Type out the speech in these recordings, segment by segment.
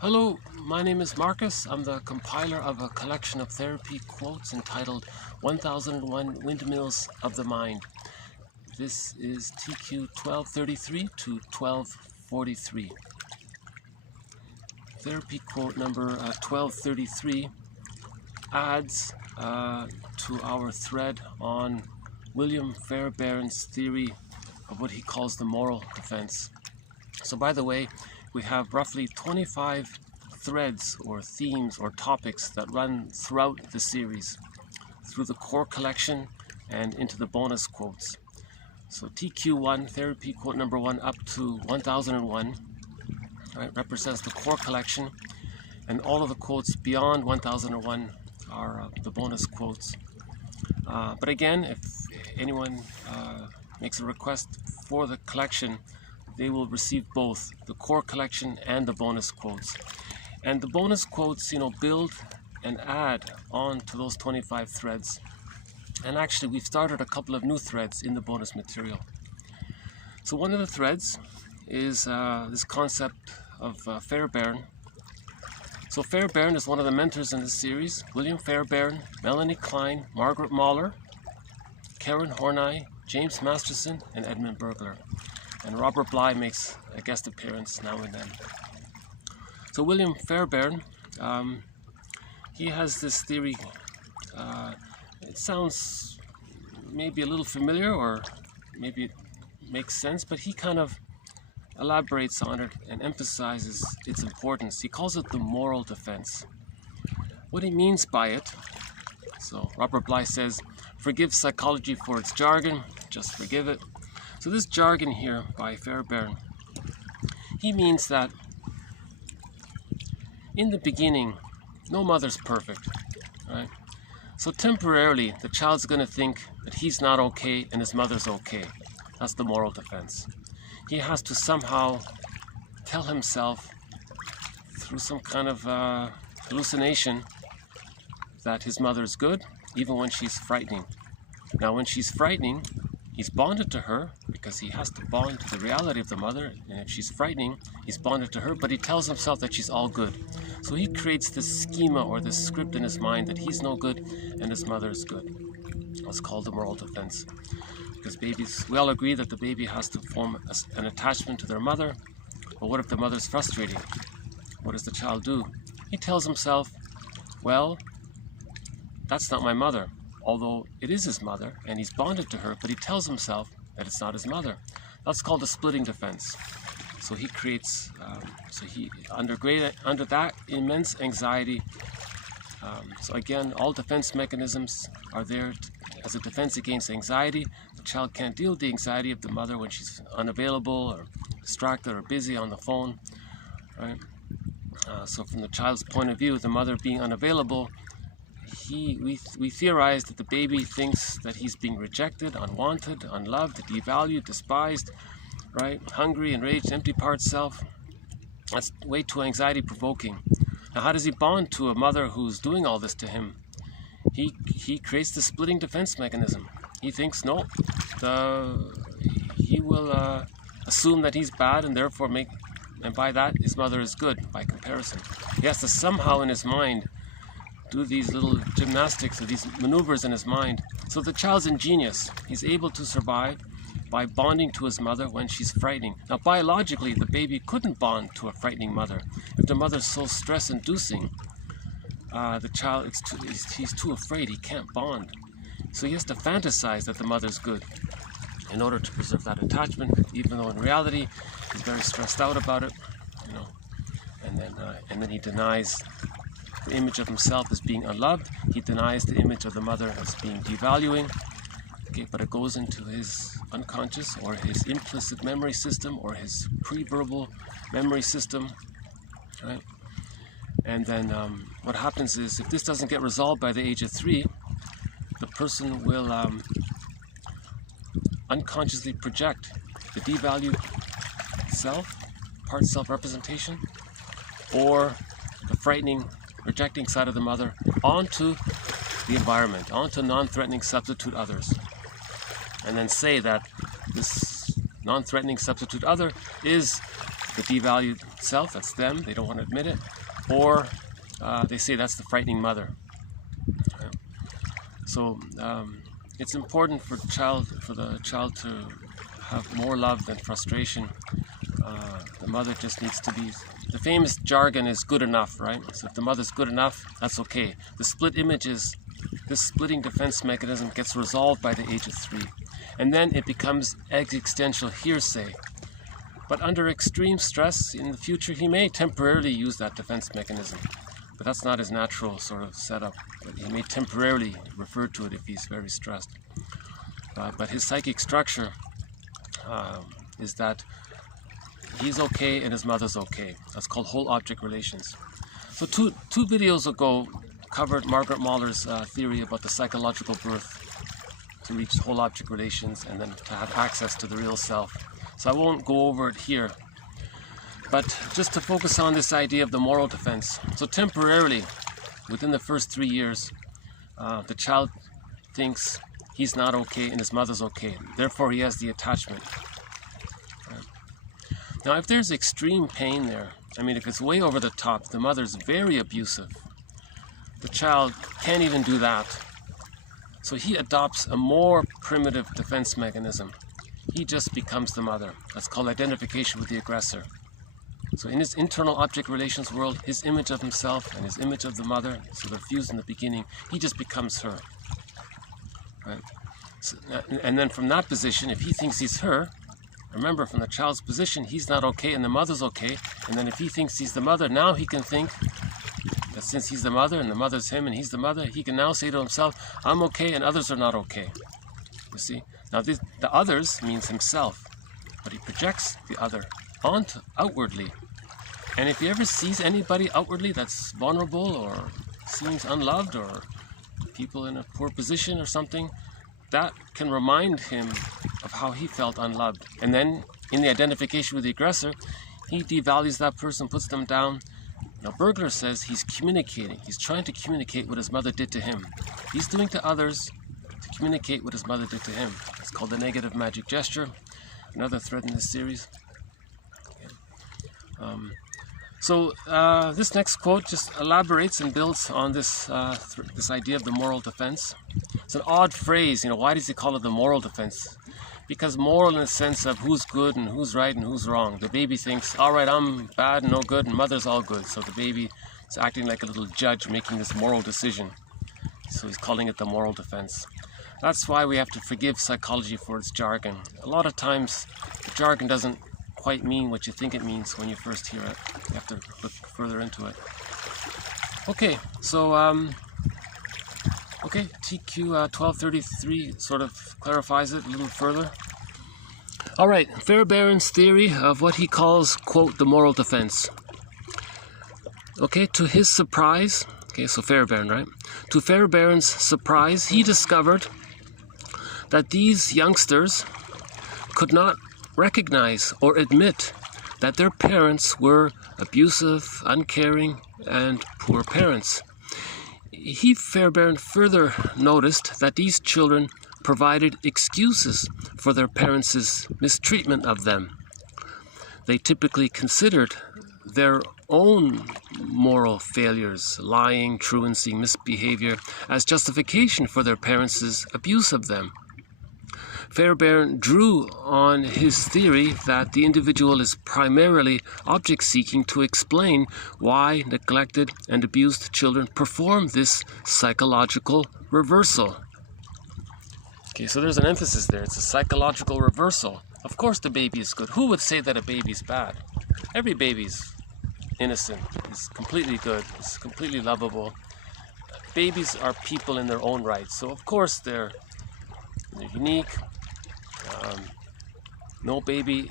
Hello, my name is Marcus. I'm the compiler of a collection of therapy quotes entitled 1001 Windmills of the Mind. This is TQ 1233 to 1243. Therapy quote number 1233 adds to our thread on William Fairbairn's theory of what he calls the moral defense. So by the way, we have roughly 25 threads or themes or topics that run throughout the series, through the core collection and into the bonus quotes. So TQ1, therapy quote number 1 up to 1001, right, represents the core collection, and all of the quotes beyond 1001 are the bonus quotes. But again, if anyone makes a request for the collection, they will receive both the core collection and the bonus quotes. And the bonus quotes, build and add on to those 25 threads. And actually, we've started a couple of new threads in the bonus material. So one of the threads is this concept of Fairbairn. So Fairbairn is one of the mentors in this series. William Fairbairn, Melanie Klein, Margaret Mahler, Karen Horney, James Masterson, and Edmund Bergler. And Robert Bly makes a guest appearance now and then. So William Fairbairn, he has this theory. It sounds maybe a little familiar, or maybe it makes sense, but he kind of elaborates on it and emphasizes its importance. He calls it the moral defense. What he means by it, so Robert Bly says, forgive psychology for its jargon, just forgive it. So this jargon here by Fairbairn, he means that in the beginning, no mother's perfect, right? So temporarily, the child's going to think that he's not okay and his mother's okay. That's the moral defense. He has to somehow tell himself through some kind of hallucination that his mother is good, even when she's frightening. Now, when she's frightening, he's bonded to her because he has to bond to the reality of the mother, and if she's frightening, he's bonded to her, but he tells himself that she's all good. So he creates this schema or this script in his mind that he's no good and his mother is good. That's called the moral defense. Because babies, we all agree that the baby has to form an attachment to their mother, but what if the mother's frustrating? What does the child do? He tells himself, well, that's not my mother. Although it is his mother, and he's bonded to her, but he tells himself that it's not his mother. That's called a splitting defense. So he creates, under that immense anxiety, so again, all defense mechanisms are there as a defense against anxiety. The child can't deal with the anxiety of the mother when she's unavailable or distracted or busy on the phone, right? So from the child's point of view, the mother being unavailable, we theorize that the baby thinks that he's being rejected, unwanted, unloved, devalued, despised, right? Hungry, enraged, empty part self. That's way too anxiety provoking. Now, how does he bond to a mother who's doing all this to him? He creates the splitting defense mechanism. He thinks, no, he will assume that he's bad and therefore and by that his mother is good by comparison. He has to somehow in his mind do these little gymnastics or these maneuvers in his mind. So the child's ingenious. He's able to survive by bonding to his mother when she's frightening. Now, biologically, the baby couldn't bond to a frightening mother. If the mother's so stress-inducing, the child, he's too afraid, he can't bond. So he has to fantasize that the mother's good in order to preserve that attachment, even though in reality, he's very stressed out about it, and then he denies the image of himself as being unloved. He denies the image of the mother as being devaluing. Okay, but it goes into his unconscious or his implicit memory system or his pre-verbal memory system, right? And then what happens is, if this doesn't get resolved by the age of 3, the person will unconsciously project the devalued self, part self-representation, or the frightening, rejecting side of the mother onto the environment, onto non-threatening substitute others. And then say that this non-threatening substitute other is the devalued self, that's them, they don't want to admit it, or they say that's the frightening mother. So it's important for the child to have more love than frustration. The mother just needs to be, the famous jargon is good enough, right? So if the mother's good enough, that's okay. The split images, this splitting defense mechanism gets resolved by the age of 3. And then it becomes existential hearsay. But under extreme stress in the future, he may temporarily use that defense mechanism. But that's not his natural sort of setup. But he may temporarily refer to it if he's very stressed. But his psychic structure is that he's okay and his mother's okay. That's called whole object relations. So two videos ago covered Margaret Mahler's theory about the psychological birth to reach whole object relations and then to have access to the real self. So I won't go over it here, but just to focus on this idea of the moral defense. So temporarily, within the first 3 years, the child thinks he's not okay and his mother's okay. Therefore, he has the attachment. Now, if there's extreme pain there, I mean, if it's way over the top, the mother's very abusive. The child can't even do that. So he adopts a more primitive defense mechanism. He just becomes the mother. That's called identification with the aggressor. So in his internal object relations world, his image of himself and his image of the mother, so they're fused in the beginning, he just becomes her. Right? So, and then from that position, if he thinks he's her, remember, from the child's position, he's not okay and the mother's okay. And then if he thinks he's the mother, now he can think that since he's the mother and the mother's him and he's the mother, he can now say to himself, I'm okay and others are not okay. You see? Now the others means himself, but he projects the other onto outwardly. And if he ever sees anybody outwardly that's vulnerable or seems unloved or people in a poor position or something, that can remind him of how he felt unloved. And then in the identification with the aggressor, he devalues that person, puts them down. Now Bergler says he's communicating. He's trying to communicate what his mother did to him. He's doing to others to communicate what his mother did to him. It's called the negative magic gesture. Another thread in this series. So this next quote just elaborates and builds on this this idea of the moral defense. It's an odd phrase, why does he call it the moral defense? Because moral in the sense of who's good and who's right and who's wrong. The baby thinks, all right, I'm bad and no good, and mother's all good. So the baby is acting like a little judge making this moral decision. So he's calling it the moral defense. That's why we have to forgive psychology for its jargon. A lot of times the jargon doesn't quite mean what you think it means when you first hear it. You have to look further into it. Okay, so TQ 1233 sort of clarifies it a little further. All right, Fairbairn's theory of what he calls, quote, the moral defense. Okay, to his surprise, so Fairbairn, right? To Fairbairn's surprise, he discovered that these youngsters could not recognize or admit that their parents were abusive, uncaring, and poor parents. Fairbairn further noticed that these children provided excuses for their parents' mistreatment of them. They typically considered their own moral failures, lying, truancy, misbehavior, as justification for their parents' abuse of them. Fairbairn drew on his theory that the individual is primarily object-seeking to explain why neglected and abused children perform this psychological reversal. Okay, so there's an emphasis there. It's a psychological reversal. Of course the baby is good. Who would say that a baby's bad? Every baby's innocent. It's completely good. It's completely lovable. Babies are people in their own right. So of course they're unique. No baby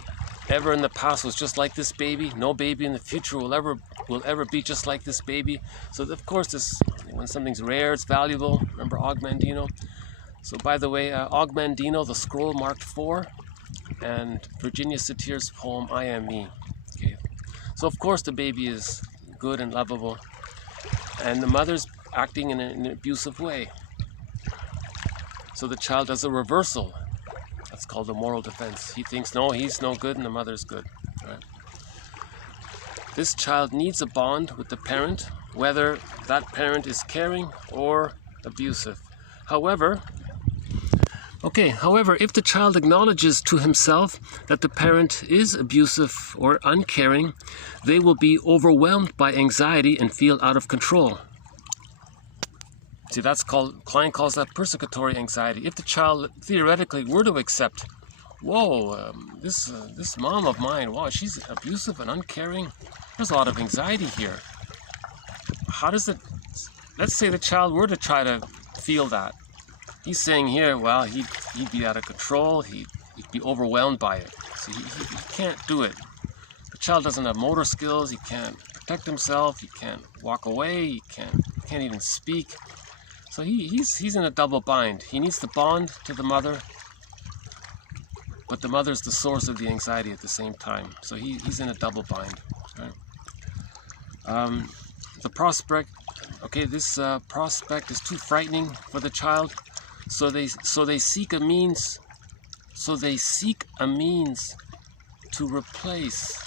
ever in the past was just like this baby. No baby in the future will ever be just like this baby. So of course, when something's rare, it's valuable. Remember Ogmandino? So by the way, Ogmandino, the scroll marked 4, and Virginia Satir's poem "I Am Me." Okay. So of course the baby is good and lovable, and the mother's acting in an abusive way. So the child does a reversal. That's called the moral defense. He thinks, no, he's no good and the mother's good. Right? this child needs a bond with the parent, whether that parent is caring or abusive. However, if the child acknowledges to himself that the parent is abusive or uncaring, they will be overwhelmed by anxiety and feel out of control. See, Klein calls that persecutory anxiety. If the child theoretically were to accept, whoa, this mom of mine, wow, she's abusive and uncaring, there's a lot of anxiety here. How does it, let's say the child were to try to feel that. He's saying here, well, he'd be out of control, he'd be overwhelmed by it. So he can't do it. The child doesn't have motor skills, he can't protect himself, he can't walk away, he can't even speak. So he's in a double bind. He needs to bond to the mother, but the mother's the source of the anxiety at the same time. So he's in a double bind. Right? The prospect, this prospect is too frightening for the child. So they seek a means to replace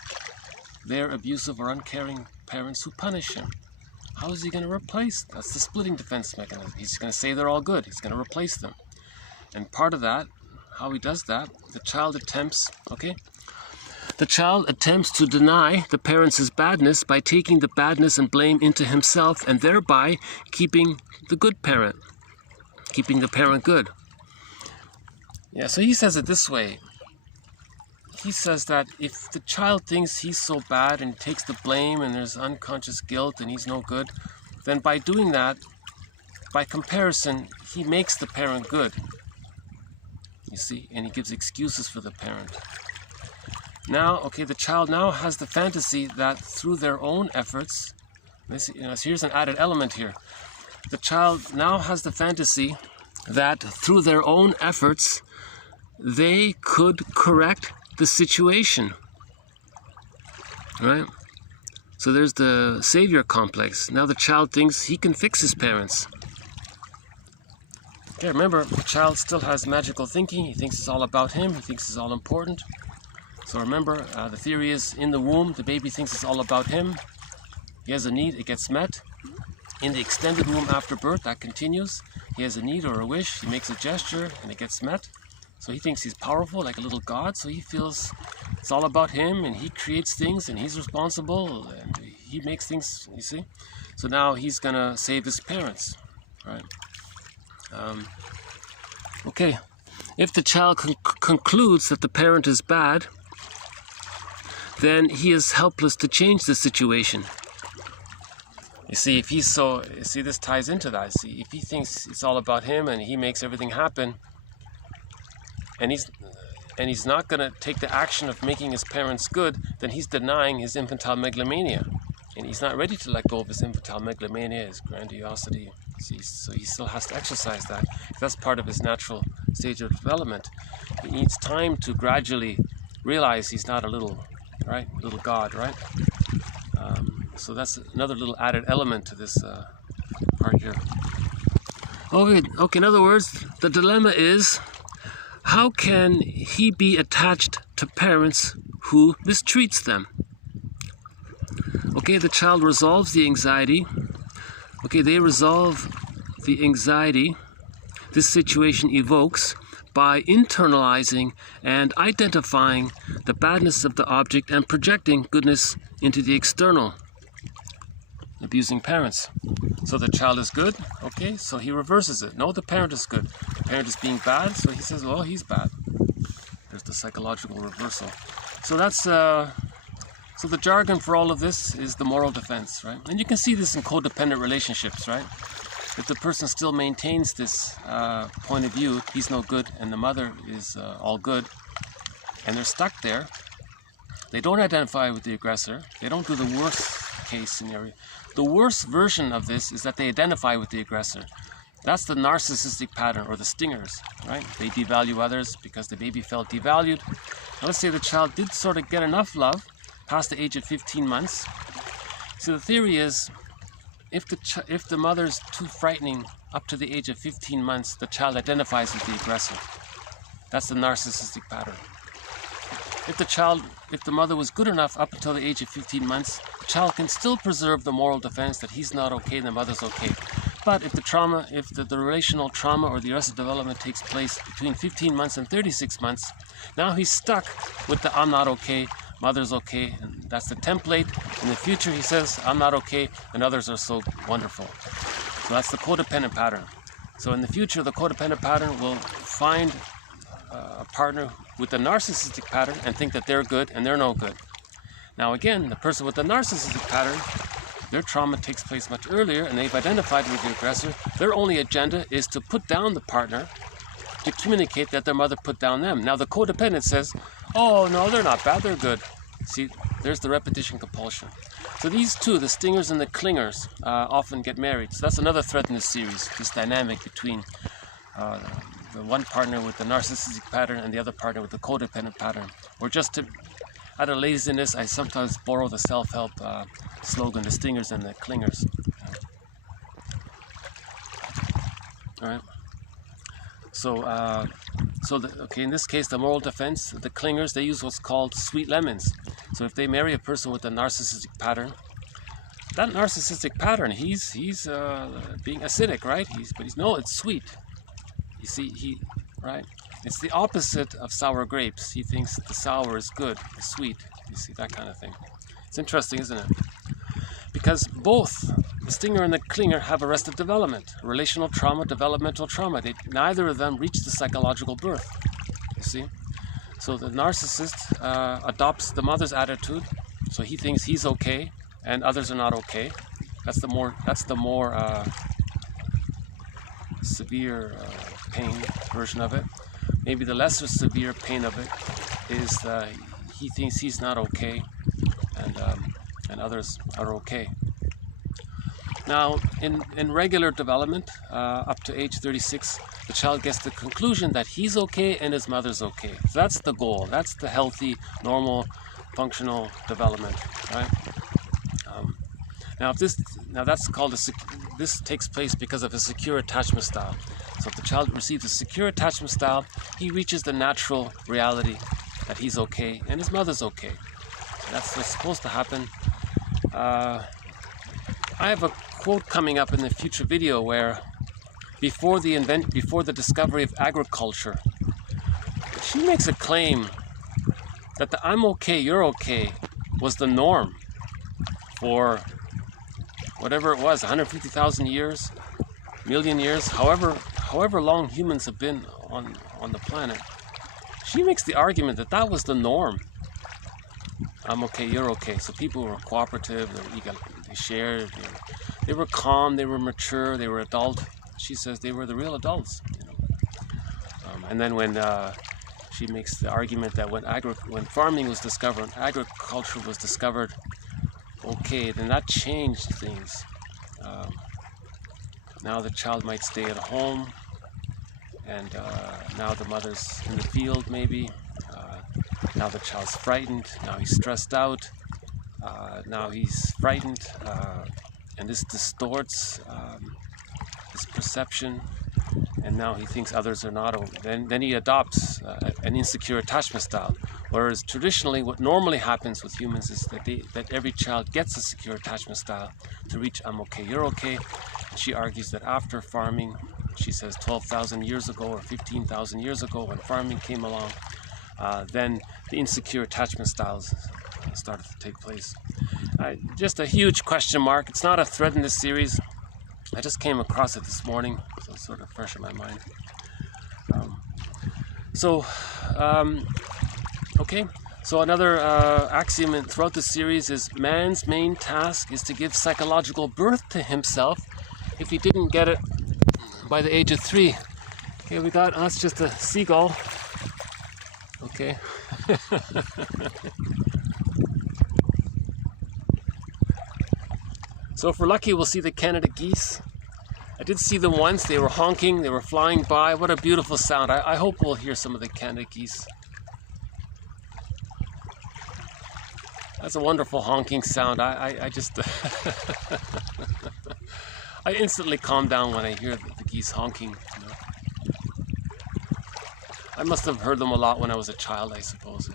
their abusive or uncaring parents who punish him. How is he going to replace? That's the splitting defense mechanism. He's going to say they're all good. He's going to replace them. And part of that, how he does that, the child attempts to deny the parents' badness by taking the badness and blame into himself, and thereby keeping the parent good. Yeah, so he says it this way. He says that if the child thinks he's so bad and takes the blame and there's unconscious guilt and he's no good, then by doing that, by comparison, he makes the parent good. You see, and he gives excuses for the parent. Now, the child now has the fantasy that through their own efforts, so here's an added element here. The child now has the fantasy that through their own efforts, they could correct the situation, right? So there's the savior complex. Now the child thinks he can fix his parents. Okay, remember, the child still has magical thinking. He thinks it's all about him. He thinks it's all important. So remember, the theory is in the womb, the baby thinks it's all about him. He has a need, it gets met. In the extended womb after birth, that continues. He has a need or a wish, he makes a gesture, and it gets met. So he thinks he's powerful, like a little god, so he feels it's all about him, and he creates things, and he's responsible, and he makes things, you see? So now he's gonna save his parents, right? If the child concludes that the parent is bad, then he is helpless to change the situation. You see, this ties into that. See, if he thinks it's all about him and he makes everything happen, and he's not going to take the action of making his parents good, then he's denying his infantile megalomania. And he's not ready to let go of his infantile megalomania, his grandiosity. See, so he still has to exercise that. That's part of his natural stage of development. He needs time to gradually realize he's not a little god, right? So that's another little added element to this part here. Okay, in other words, the dilemma is, how can he be attached to parents who mistreats them? The child resolves the anxiety. They resolve the anxiety this situation evokes by internalizing and identifying the badness of the object and projecting goodness into the external abusing parents. So the child is good, so he reverses it. No, the parent is good. The parent is being bad, so he says, well, he's bad. There's the psychological reversal. So that's so the jargon for all of this is the moral defense, right? And you can see this in codependent relationships, right? If the person still maintains this point of view, he's no good and the mother is all good, and they're stuck there, they don't identify with the aggressor, they don't do the worst case scenario. The worst version of this is that they identify with the aggressor. That's the narcissistic pattern, or the stingers, right? They devalue others because the baby felt devalued. Now let's say the child did sort of get enough love past the age of 15 months. So the theory is, if the mother's too frightening up to the age of 15 months, the child identifies with the aggressor. That's the narcissistic pattern. If the mother was good enough up until the age of 15 months, the child can still preserve the moral defense that he's not okay and the mother's okay. But if the relational trauma or the arrested development takes place between 15 months and 36 months, now he's stuck with the I'm not okay, mother's okay, and that's the template. In the future, he says, I'm not okay, and others are so wonderful. So that's the codependent pattern. So in the future, the codependent pattern will find a partner with the narcissistic pattern and think that they're good and they're no good. Now again, the person with the narcissistic pattern, their trauma takes place much earlier and they've identified with the aggressor. Their only agenda is to put down the partner, to communicate that their mother put down them. Now the codependent says, oh no, they're not bad, they're good. See, there's the repetition compulsion. So these two, the stingers and the clingers, often get married. So that's another thread in this series, this dynamic between the one partner with the narcissistic pattern and the other partner with the codependent pattern. Or just to, out of laziness, I sometimes borrow the self-help slogan, the stingers and the clingers. All right. So, in this case, the moral defense, the clingers, they use what's called sweet lemons. So if they marry a person with a narcissistic pattern, that narcissistic pattern, he's being acidic, right? No, it's sweet. You see, right? It's the opposite of sour grapes. He thinks the sour is good, the sweet. You see, that kind of thing. It's interesting, isn't it? Because both the stinger and the clinger have arrested development, relational trauma, developmental trauma. Neither of them reach the psychological birth. You see? So the narcissist adopts the mother's attitude, so he thinks he's okay and others are not okay. That's the more severe pain version of it. Maybe the lesser severe pain of it is he thinks he's not okay and others are okay. Now, in regular development, up to age 36, the child gets the conclusion that he's okay and his mother's okay. So that's the goal. That's the healthy, normal, functional development, right? This takes place because of a secure attachment style. So if the child receives a secure attachment style, he reaches the natural reality that he's okay and his mother's okay. That's what's supposed to happen. I have a quote coming up in the future video where before the discovery of agriculture, she makes a claim that the I'm okay, you're okay was the norm for whatever it was, 150,000 years, million years, however long humans have been on the planet. She makes the argument that that was the norm. I'm okay, you're okay. So people were cooperative, they shared, they were calm, they were mature, they were adult. She says they were the real adults. And then when she makes the argument that when farming was discovered, agriculture was discovered, okay, then that changed things. Now the child might stay at home, and now the mother's in the field maybe. Now the child's frightened, now he's stressed out, now he's frightened, and this distorts his perception, and now he thinks others are not. Then he adopts an insecure attachment style. Whereas traditionally, what normally happens with humans is that every child gets a secure attachment style to reach I'm okay, you're okay. And she argues that after farming, she says 12,000 years ago or 15,000 years ago when farming came along, then the insecure attachment styles started to take place. Just a huge question mark. It's not a thread in this series. I just came across it this morning, so it's sort of fresh in my mind. Okay. So another axiom throughout the series is man's main task is to give psychological birth to himself if he didn't get it by the age of 3. Okay, we got us just a seagull. Okay. So if we're lucky, we'll see the Canada geese. I did see them once. They were honking. They were flying by. What a beautiful sound. I hope we'll hear some of the Canada geese. That's a wonderful honking sound. I just... I instantly calm down when I hear the geese honking. You know? I must have heard them a lot when I was a child, I suppose.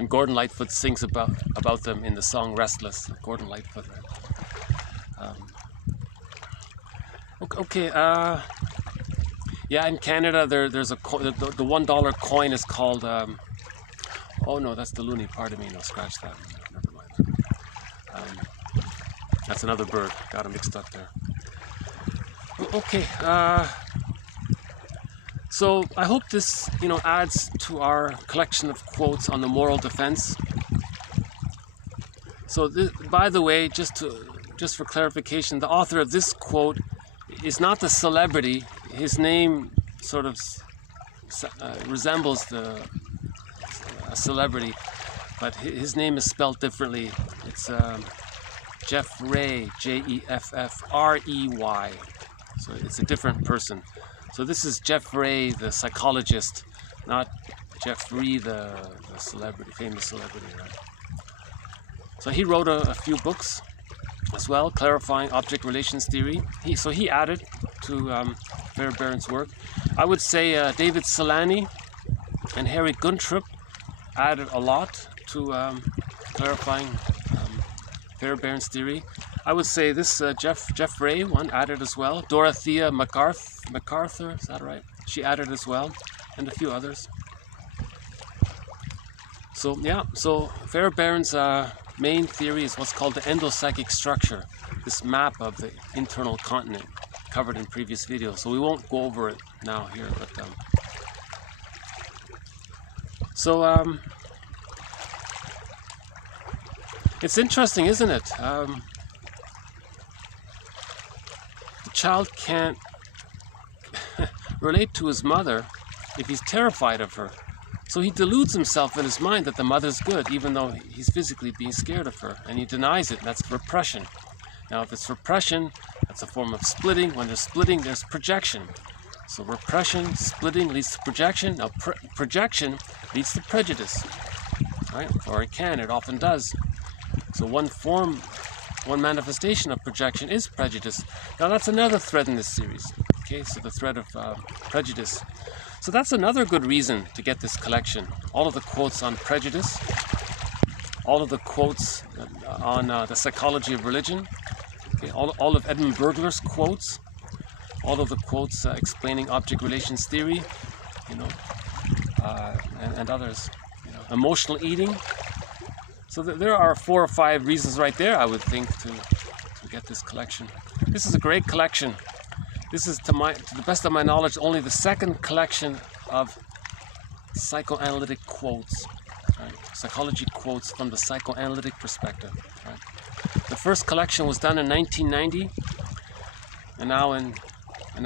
And Gordon Lightfoot sings about them in the song Restless. Gordon Lightfoot, right? Okay, yeah, in Canada there's a the $1 coin is called oh no, that's the loony, pardon me, no, scratch that, never mind. That's another bird, got them mixed up there. Okay, so I hope this, adds to our collection of quotes on the moral defense. So by the way, just for clarification, the author of this quote is not the celebrity. His name sort of resembles a celebrity, but his name is spelled differently. It's Jeffrey, Jeffrey. So it's a different person. So this is Jeffrey, the psychologist, not Jeffrey, the celebrity, famous celebrity, right? So he wrote a few books as well, clarifying object relations theory. He added to Fairbairn's work. I would say David Solani and Harry Guntrup added a lot to clarifying Fairbairn's theory. I would say this Jeffrey one added as well. Dorothea MacArthur, is that right? She added as well, and a few others. So yeah, so Fairbairn's main theory is what's called the Endopsychic Structure, this map of the internal continent covered in previous videos. So we won't go over it now here, but it's interesting, isn't it? The child can't relate to his mother if he's terrified of her. So he deludes himself in his mind that the mother's good, even though he's physically being scared of her, and he denies it. That's repression. Now, if it's repression, that's a form of splitting. When there's splitting, there's projection. So repression, splitting leads to projection. Now, projection leads to prejudice, right? Or it often does. So one manifestation of projection is prejudice. Now, that's another thread in this series. Okay, so the thread of prejudice. So that's another good reason to get this collection. All of the quotes on prejudice, all of the quotes on the psychology of religion, okay, all of Edmund Burglar's quotes, all of the quotes explaining object relations theory, and others. Emotional eating. So there are 4 or 5 reasons right there, I would think, to get this collection. This is a great collection. This is, to the best of my knowledge, only the second collection of psychoanalytic quotes, right? Psychology quotes from the psychoanalytic perspective. Right? The first collection was done in 1990, and now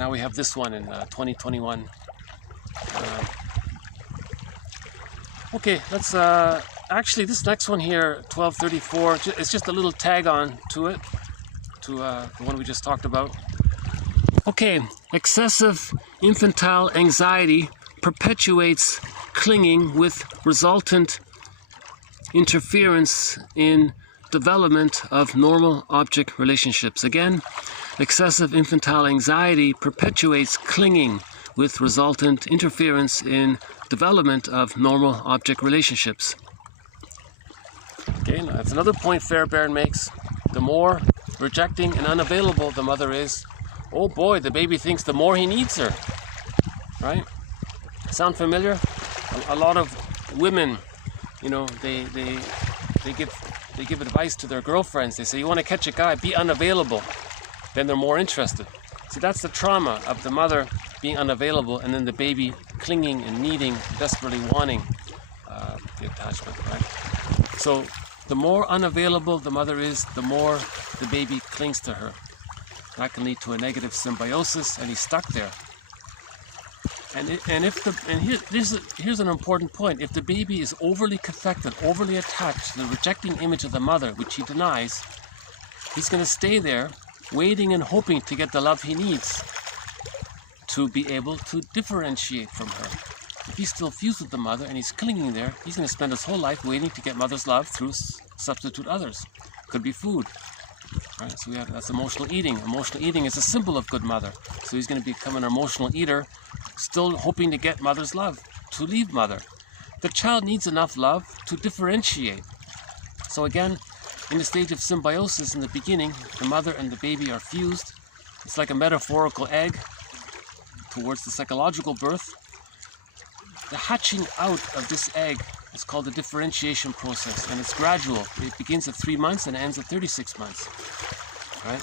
we have this one in 2021. Okay, let's actually this next one here, 1234. It's just a little tag on to it, to the one we just talked about. Okay, excessive infantile anxiety perpetuates clinging with resultant interference in development of normal object relationships. Again, excessive infantile anxiety perpetuates clinging with resultant interference in development of normal object relationships. Okay, now that's another point Fairbairn makes. The more rejecting and unavailable the mother is, oh boy, the baby thinks the more he needs her, right? Sound familiar? A lot of women, they give advice to their girlfriends. They say, you want to catch a guy, be unavailable. Then they're more interested. See, that's the trauma of the mother being unavailable, and then the baby clinging and needing, desperately wanting the attachment, right? So the more unavailable the mother is, the more the baby clings to her. That can lead to a negative symbiosis, and he's stuck there. Here's an important point. If the baby is overly cathected, overly attached to the rejecting image of the mother, which he denies, he's going to stay there, waiting and hoping to get the love he needs to be able to differentiate from her. If he's still fused with the mother and he's clinging there, he's going to spend his whole life waiting to get mother's love through substitute others. Could be food. Right, so that's emotional eating. Emotional eating is a symbol of good mother. So he's going to become an emotional eater, still hoping to get mother's love, to leave mother. the child needs enough love to differentiate. So again, in the stage of symbiosis in the beginning, the mother and the baby are fused. It's like a metaphorical egg towards the psychological birth. The hatching out of this egg is called the differentiation process, and it's gradual. It begins at 3 months and ends at 36 months. Right?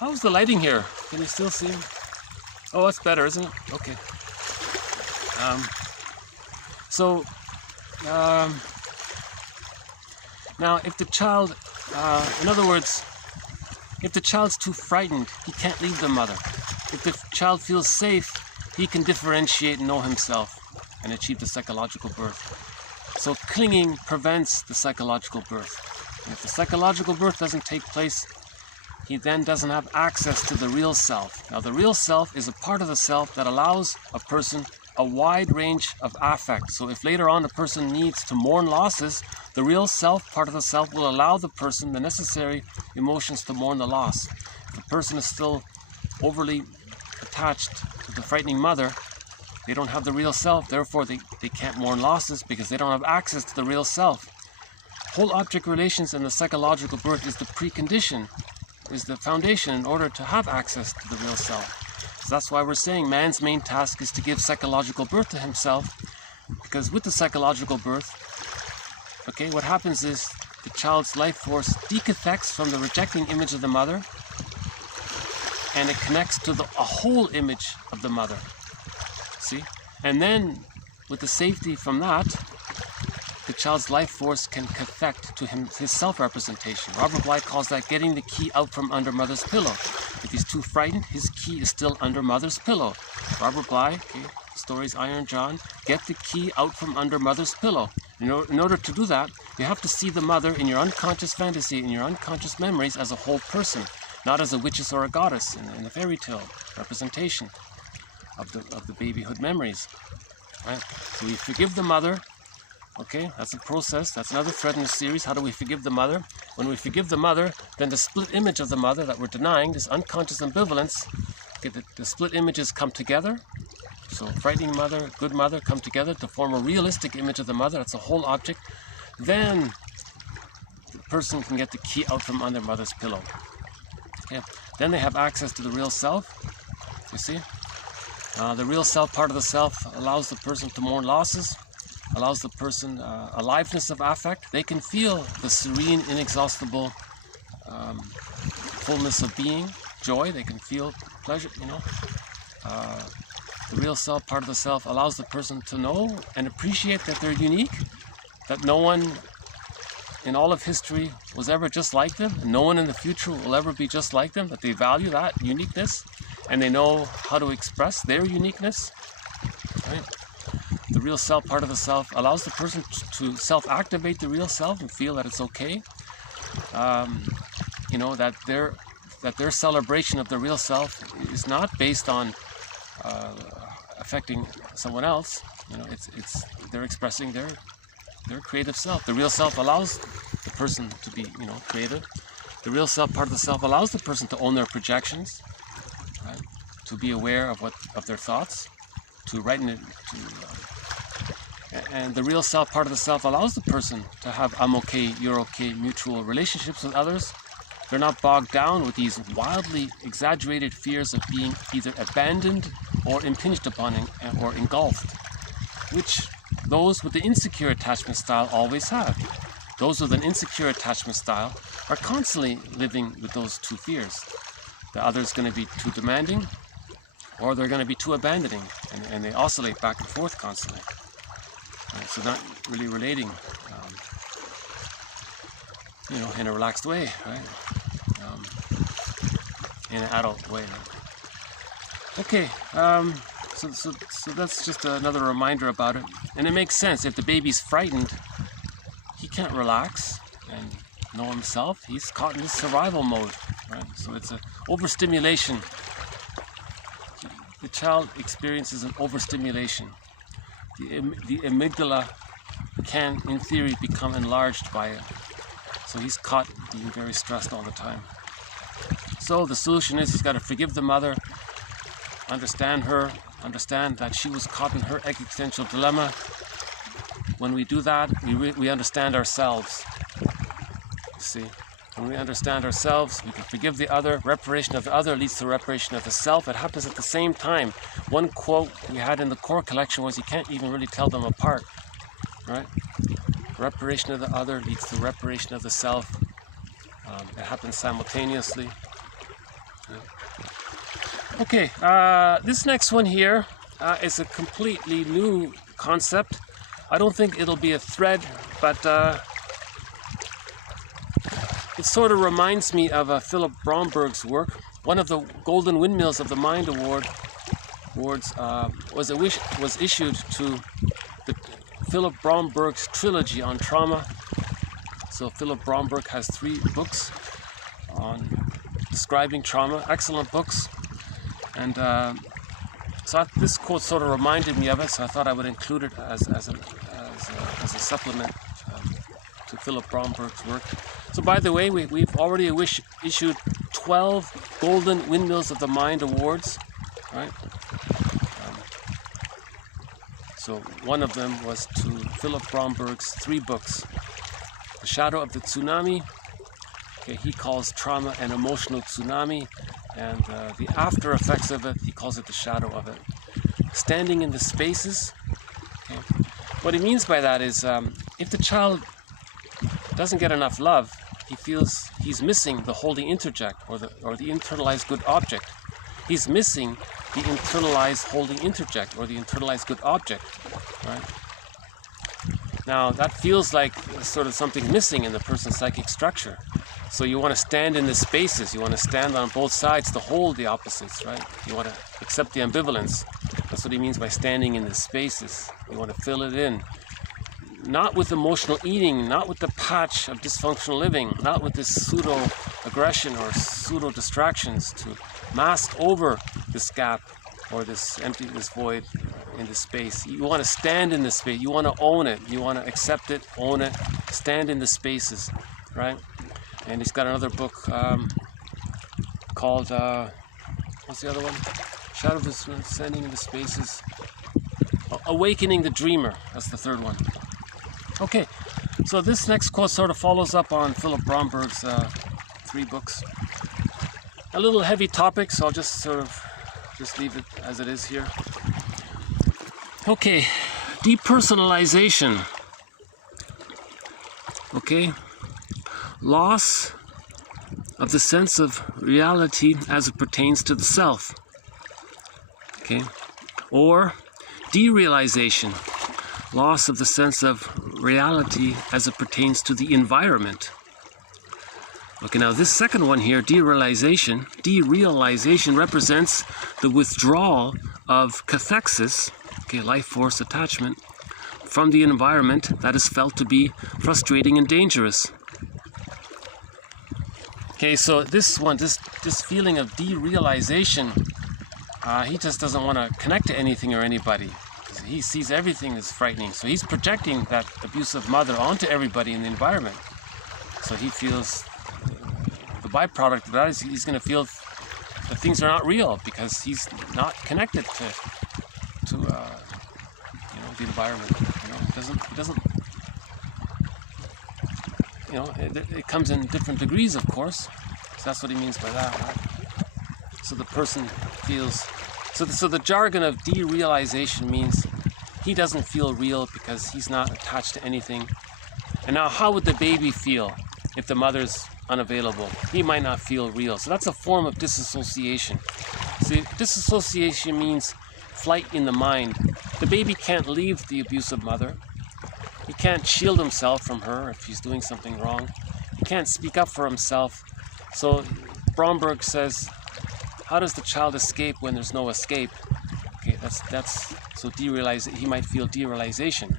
How's the lighting here? Can you still see? Oh, that's better, isn't it? Okay. Now, if the child, in other words, if the child's too frightened, he can't leave the mother. If the child feels safe, he can differentiate and know himself and achieve the psychological birth. So clinging prevents the psychological birth. And if the psychological birth doesn't take place, he then doesn't have access to the real self. Now, the real self is a part of the self that allows a person a wide range of affect. So if later on a person needs to mourn losses, the real self, part of the self, will allow the person the necessary emotions to mourn the loss. If the person is still overly attached to the frightening mother, they don't have the real self, therefore they can't mourn losses because they don't have access to the real self. Whole object relations and the psychological birth is the precondition, is the foundation in order to have access to the real self. So that's why we're saying man's main task is to give psychological birth to himself, because with the psychological birth, okay, what happens is the child's life force decathects from the rejecting image of the mother, and it connects to a whole image of the mother. See? And then, with the safety from that, the child's life force can cathect to his self-representation. Robert Bly calls that getting the key out from under mother's pillow. If he's too frightened, his key is still under mother's pillow. Robert Bly, okay, stories Iron John, get the key out from under mother's pillow. In order to do that, you have to see the mother in your unconscious fantasy, in your unconscious memories, as a whole person, not as a witches or a goddess in the fairy tale representation of the babyhood memories. Right? So we forgive the mother. Okay, that's a process. That's another thread in the series. How do we forgive the mother? When we forgive the mother, then the split image of the mother that we're denying, this unconscious ambivalence, okay, the split images come together. So frightening mother, good mother come together to form a realistic image of the mother. That's a whole object. Then the person can get the key out from under mother's pillow. Okay, then they have access to the real self. You see, the real self, part of the self, allows the person to mourn losses, allows the person aliveness of affect. They can feel the serene, inexhaustible fullness of being, joy. They can feel pleasure, you know. The real self, part of the self, allows the person to know and appreciate that they're unique, that no one in all of history was ever just like them, and no one in the future will ever be just like them, that they value that uniqueness, and they know how to express their uniqueness. Right? The real self, part of the self, allows the person to self-activate the real self and feel that it's okay. You know, that their celebration of the real self is not based on affecting someone else. You know, they're expressing their creative self. The real self allows the person to be, you know, creative. The real self, part of the self, allows the person to own their projections, right? To be aware of their thoughts, to write in it, and the real self, part of the self, allows the person to have I'm okay, you're okay, mutual relationships with others. They're not bogged down with these wildly exaggerated fears of being either abandoned or impinged upon or engulfed, which those with the insecure attachment style always have. Those with an insecure attachment style are constantly living with those two fears. The other is going to be too demanding, or they're going to be too abandoning, and they oscillate back and forth constantly. So not really relating, you know, in a relaxed way, right? In an adult way. Right? Okay, so that's just another reminder about it, and it makes sense. If the baby's frightened, he can't relax and know himself. He's caught in this survival mode, right? So it's an overstimulation. The child experiences an overstimulation. The amygdala can, in theory, become enlarged by it. So he's caught being very stressed all the time. So the solution is he's got to forgive the mother, understand her, understand that she was caught in her existential dilemma. When we do that, we understand ourselves. You see, when we understand ourselves, we can forgive the other. Reparation of the other leads to reparation of the self. It happens at the same time. One quote we had in the core collection was, you can't even really tell them apart, right? Reparation of the other leads to reparation of the self. It happens simultaneously. Yeah. Okay, this next one here is a completely new concept. I don't think it'll be a thread, but it sort of reminds me of Philip Bromberg's work. One of the Golden Windmills of the Mind awards was issued to the Philip Bromberg's trilogy on trauma. So Philip Bromberg has 3 books on describing trauma, excellent books. And so this quote sort of reminded me of it, so I thought I would include it as a supplement to Philip Bromberg's work. So by the way, we've already issued 12 Golden Windmills of the Mind awards, right? So one of them was to Philip Bromberg's 3 books. The Shadow of the Tsunami. Okay, he calls trauma an emotional tsunami, and the after effects of it, he calls it the shadow of it. Standing in the spaces. Okay. What he means by that is, if the child doesn't get enough love, he feels he's missing the holding interject, or the internalized good object. He's missing the internalized holding interject, or the internalized good object, right? Now that feels like sort of something missing in the person's psychic structure. So you want to stand in the spaces, you want to stand on both sides to hold the opposites, right? You want to accept the ambivalence. That's what he means by standing in the spaces. You want to fill it in. Not with emotional eating, not with the patch of dysfunctional living, not with this pseudo-aggression or pseudo-distractions to mask over this gap or this empty, this void in the space. You want to stand in the space, you want to own it, you want to accept it, own it, stand in the spaces, right? And he's got another book called, what's the other one? Shadow of the Standing in the Spaces. Awakening the Dreamer, that's the third one. Okay, so this next quote sort of follows up on Philip Bromberg's 3 books. A little heavy topic, so I'll just sort of leave it as it is here. Okay, depersonalization. Okay, loss of the sense of reality as it pertains to the self. Okay, or derealization, loss of the sense of reality as it pertains to the environment. Okay, now this second one here, derealization represents the withdrawal of cathexis, okay, life force attachment, from the environment that is felt to be frustrating and dangerous. Okay, so this one, this feeling of derealization, he just doesn't want to connect to anything or anybody. He sees everything as frightening, so he's projecting that abusive mother onto everybody in the environment. So he feels the byproduct of that is he's going to feel that things are not real because he's not connected to the environment. It doesn't. It comes in different degrees, of course. So that's what he means by that, right? So the person feels. So the jargon of derealization means he doesn't feel real because he's not attached to anything. And now, how would the baby feel if the mother's unavailable? He might not feel real. So that's a form of disassociation. See, disassociation means flight in the mind. The baby can't leave the abusive mother. He can't shield himself from her if he's doing something wrong. He can't speak up for himself. So Bromberg says, how does the child escape when there's no escape? Okay, that's so he might feel derealization.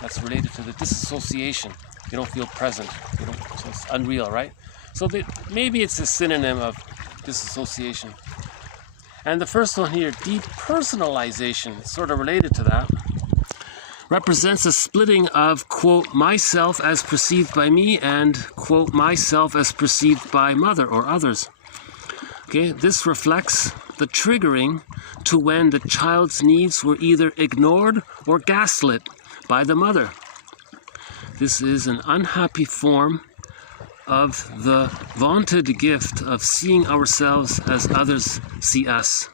That's related to the disassociation. You don't feel present. So it's unreal, right? So maybe it's a synonym of disassociation. And the first one here, depersonalization, sort of related to that, represents a splitting of, quote, myself as perceived by me and, quote, myself as perceived by mother or others. Okay, this reflects the triggering to when the child's needs were either ignored or gaslit by the mother. This is an unhappy form of the vaunted gift of seeing ourselves as others see us.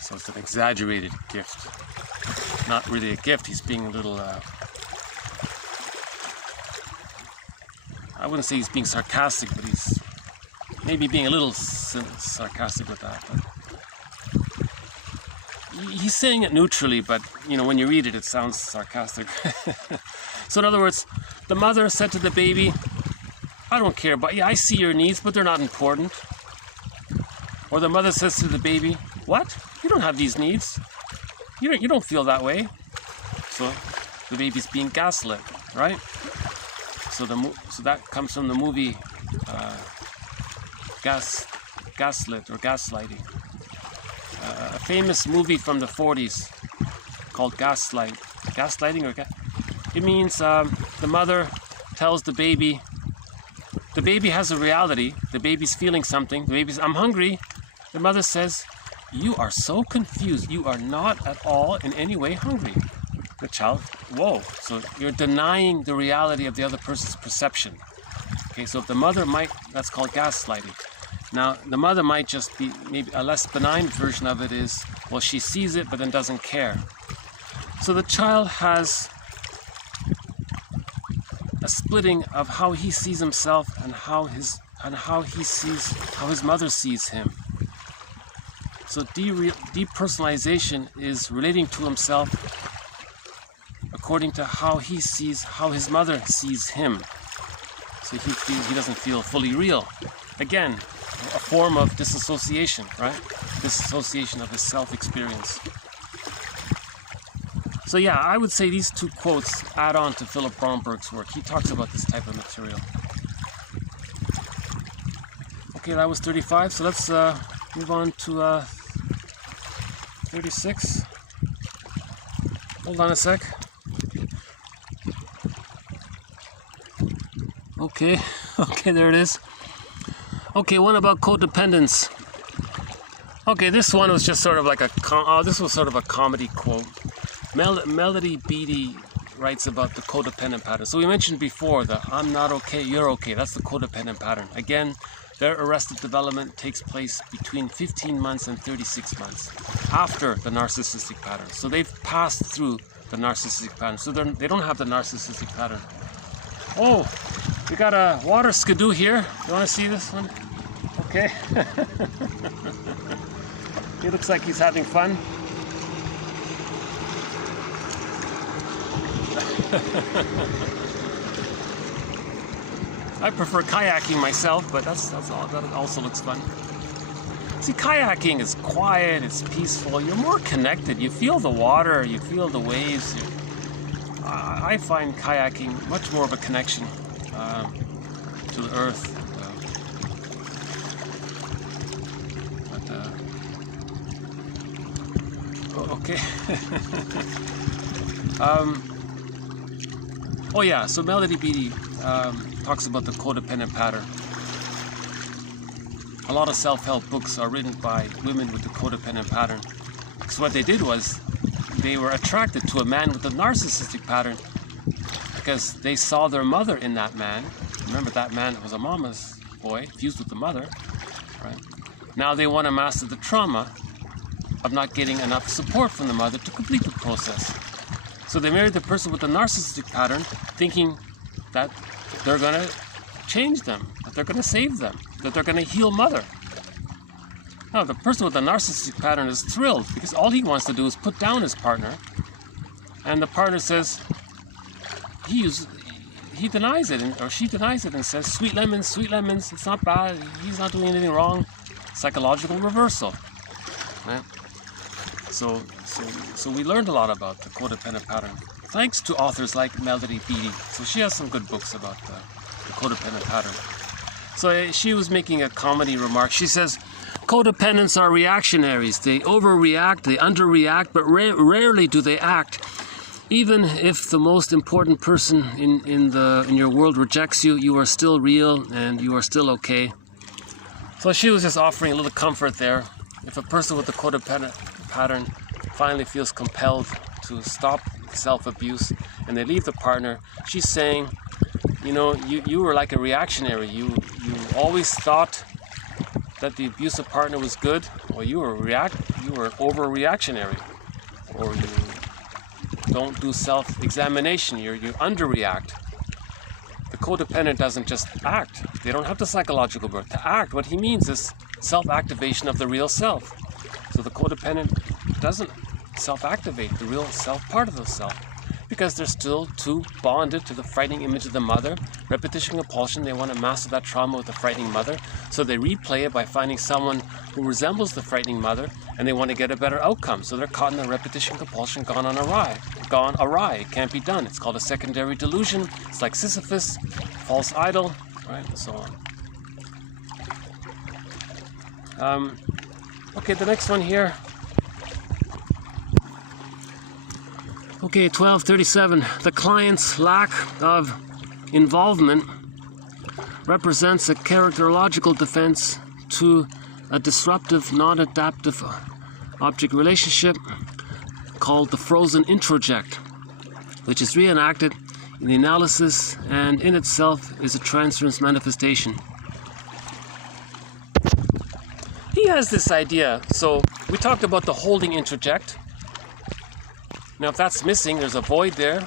So it's an exaggerated gift. Not really a gift, he's being a little, I wouldn't say he's being sarcastic, but he's maybe being a little sarcastic with that. But he's saying it neutrally, but you know, when you read it, it sounds sarcastic. So in other words, the mother said to the baby, I don't care, but yeah, I see your needs, but they're not important. Or the mother says to the baby, what? You don't have these needs. You don't feel that way. So the baby's being gaslit, right? So that comes from the movie Gaslit or Gaslighting. A famous movie from the 40s called Gaslighting or it means the mother tells the baby has a reality, the baby's feeling something, the baby's, I'm hungry. The mother says, you are so confused, you are not at all in any way hungry. The child, whoa, so you're denying the reality of the other person's perception. Okay, so if the mother might, that's called gaslighting. Now, the mother might just be, maybe a less benign version of it is, well, she sees it but then doesn't care. So the child has a splitting of how he sees himself and how his mother sees him. So depersonalization is relating to himself according to how his mother sees him. So he doesn't feel fully real. Again, a form of disassociation, right? Disassociation of his self-experience. So yeah, I would say these two quotes add on to Philip Bromberg's work. He talks about this type of material. Okay, that was 35, so let's move on to 36. Hold on a sec. Okay, there it is. Okay, one about codependence. Okay, this one was just sort of like this was sort of a comedy quote. Melody Beattie writes about the codependent pattern. So we mentioned before the I'm not okay, you're okay. That's the codependent pattern. Again, their arrested development takes place between 15 months and 36 months after the narcissistic pattern. So they've passed through the narcissistic pattern. So they don't have the narcissistic pattern. Oh, we got a water skidoo here. You want to see this one? Okay. He looks like he's having fun. I prefer kayaking myself, but that also looks fun. See, kayaking is quiet, it's peaceful, you're more connected, you feel the water, you feel the waves. I find kayaking much more of a connection to the earth. Okay. Oh yeah, so Melody Beattie talks about the codependent pattern. A lot of self-help books are written by women with the codependent pattern. So what they did was they were attracted to a man with the narcissistic pattern because they saw their mother in that man. Remember, that man was a mama's boy, fused with the mother, right? Now they want to master the trauma of not getting enough support from the mother to complete the process. So they married the person with the narcissistic pattern thinking that they're going to change them, that they're going to save them, that they're going to heal mother. Now, the person with the narcissistic pattern is thrilled because all he wants to do is put down his partner, and the partner says, he denies it, or she denies it and says, sweet lemons, it's not bad, he's not doing anything wrong. Psychological reversal. Right? So we learned a lot about the codependent pattern, thanks to authors like Melody Beattie. So she has some good books about the codependent pattern. So she was making a comedy remark. She says, codependents are reactionaries. They overreact, they underreact, but rarely do they act Even if the most important person in your world rejects you, you are still real and you are still okay. So she was just offering a little comfort there. If a person with the codependent pattern finally feels compelled to stop self-abuse and they leave the partner, she's saying, you know, you were like a reactionary. You always thought that the abusive partner was good, or you were overreactionary, or you don't do self-examination, you underreact. The codependent doesn't just act. They don't have the psychological birth to act. What he means is self-activation of the real self. So the codependent doesn't self-activate the real self part of the self, because they're still too bonded to the frightening image of the mother. Repetition compulsion, they want to master that trauma with the frightening mother, so they replay it by finding someone who resembles the frightening mother, and they want to get a better outcome. So they're caught in the repetition compulsion gone awry. It can't be done. It's called a secondary delusion. It's like Sisyphus, false idol, right, and so on. Okay, the next one here. Okay, 1237. The client's lack of involvement represents a characterological defense to a disruptive, non-adaptive object relationship called the frozen introject, which is reenacted in the analysis and in itself is a transference manifestation. He has this idea. So we talked about the holding introject. Now, if that's missing, there's a void there.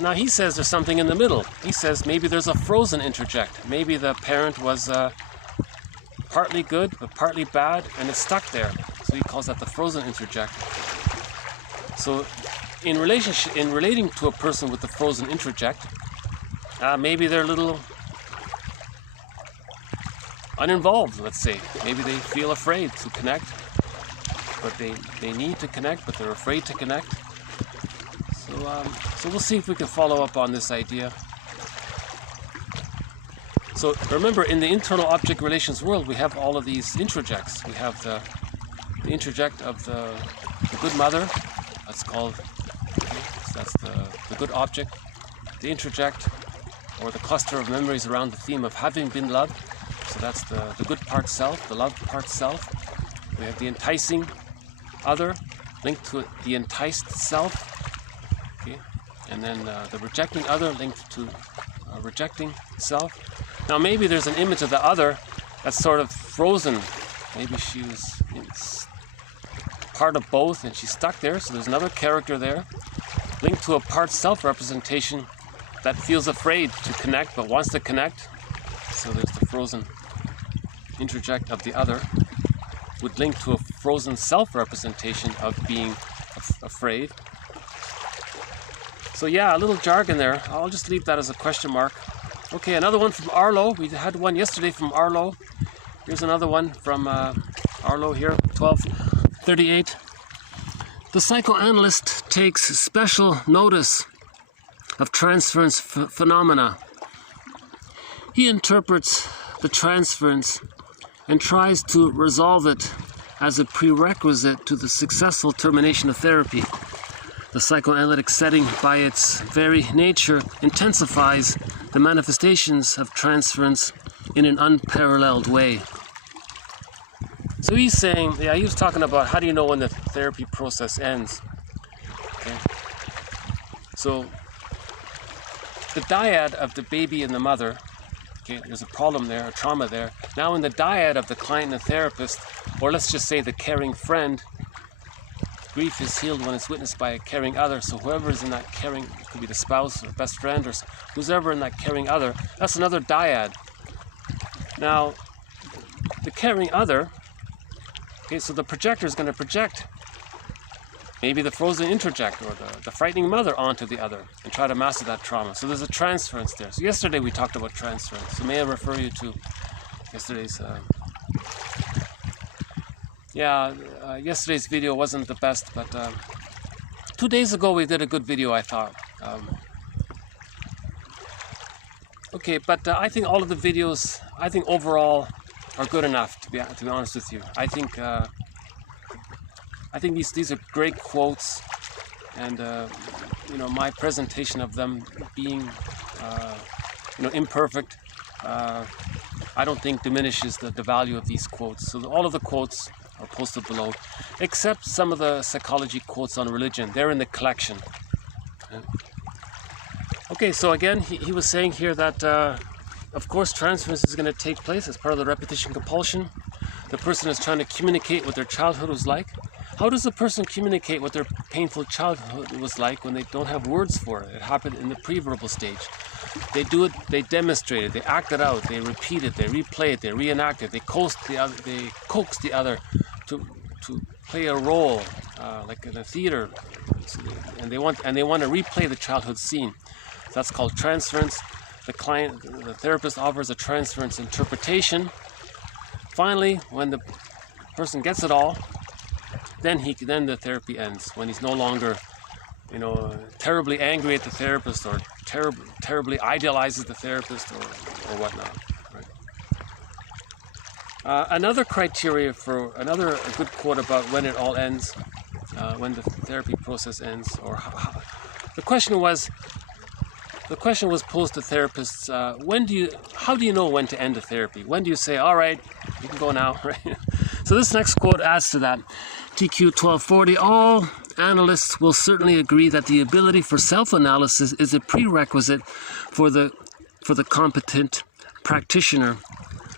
Now he says there's something in the middle. He says maybe there's a frozen interject. Maybe the parent was partly good but partly bad, and it's stuck there. So he calls that the frozen interject. So in relating to a person with the frozen interject, maybe they're a little uninvolved, let's say. Maybe they feel afraid to connect, but they need to connect, but they're afraid to connect. So we'll see if we can follow up on this idea. So remember, in the internal object relations world, we have all of these introjects. We have the introject of the good mother. That's called, so that's the good object. The introject, or the cluster of memories around the theme of having been loved. So that's the good part self, the loved part self. We have the enticing other linked to the enticed self. Okay. And then the rejecting other linked to rejecting self. Now maybe there's an image of the other that's sort of frozen. Maybe she was part of both and she's stuck there. So there's another character there linked to a part self representation that feels afraid to connect but wants to connect. So there's the frozen interject of the other would link to a frozen self representation of being afraid. So yeah, a little jargon there. I'll just leave that as a question mark. Okay, another one from Arlo. We had one yesterday from Arlo. Here's another one from Arlo here, 1238. The psychoanalyst takes special notice of transference phenomena. He interprets the transference and tries to resolve it as a prerequisite to the successful termination of therapy. The psychoanalytic setting, by its very nature, intensifies the manifestations of transference in an unparalleled way. So he's saying, yeah, he was talking about how do you know when the therapy process ends. Okay. So the dyad of the baby and the mother, okay, there's a problem there, a trauma there. Now in the dyad of the client and the therapist, or let's just say the caring friend, grief is healed when it's witnessed by a caring other. So whoever is in that caring, it could be the spouse or best friend or who's ever in that caring other, that's another dyad. Now, the caring other, okay, so the projector is going to project maybe the frozen interject or the frightening mother onto the other and try to master that trauma. So there's a transference there. So yesterday we talked about transference. So may I refer you to yesterday's yesterday's video wasn't the best, but 2 days ago we did a good video, I thought. Okay, but I think all of the videos, I think overall, are good enough, to be honest with you. I think I think these are great quotes, and you know, my presentation of them being you know, imperfect, I don't think diminishes the value of these quotes. So all of the quotes are posted below, except some of the psychology quotes on religion. They're in the collection. Okay, so again, he was saying here that of course transference is going to take place as part of the repetition compulsion. The person is trying to communicate what their childhood was like. How does a person communicate what their painful childhood was like when they don't have words for it? It happened in the pre-verbal stage. They do it, they demonstrate it, they act it out, they repeat it, they replay it, they reenact it, they coax the other to play a role, like in a theater, and they want to replay the childhood scene. So that's called transference. The therapist offers a transference interpretation. Finally, when the person gets it all, then the therapy ends, when he's no longer, you know, terribly angry at the therapist, or terribly idealizes the therapist, or whatnot. Right? Another criteria for a good quote about when it all ends, when the therapy process ends, or the question was posed to therapists: how do you know when to end the therapy? When do you say, all right, you can go now? Right? So this next quote adds to that. TQ 1240, all analysts will certainly agree that the ability for self-analysis is a prerequisite for the competent practitioner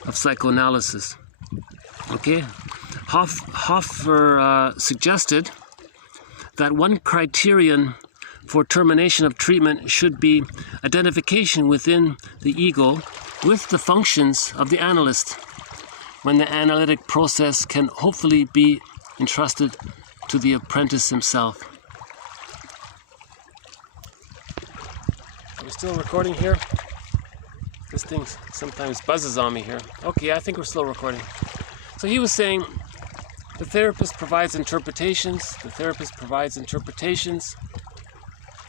of psychoanalysis. Okay, Hoffer suggested that one criterion for termination of treatment should be identification within the ego with the functions of the analyst, when the analytic process can hopefully be entrusted to the apprentice himself. Are we still recording here? This thing sometimes buzzes on me here. Okay, I think we're still recording. So he was saying the therapist provides interpretations.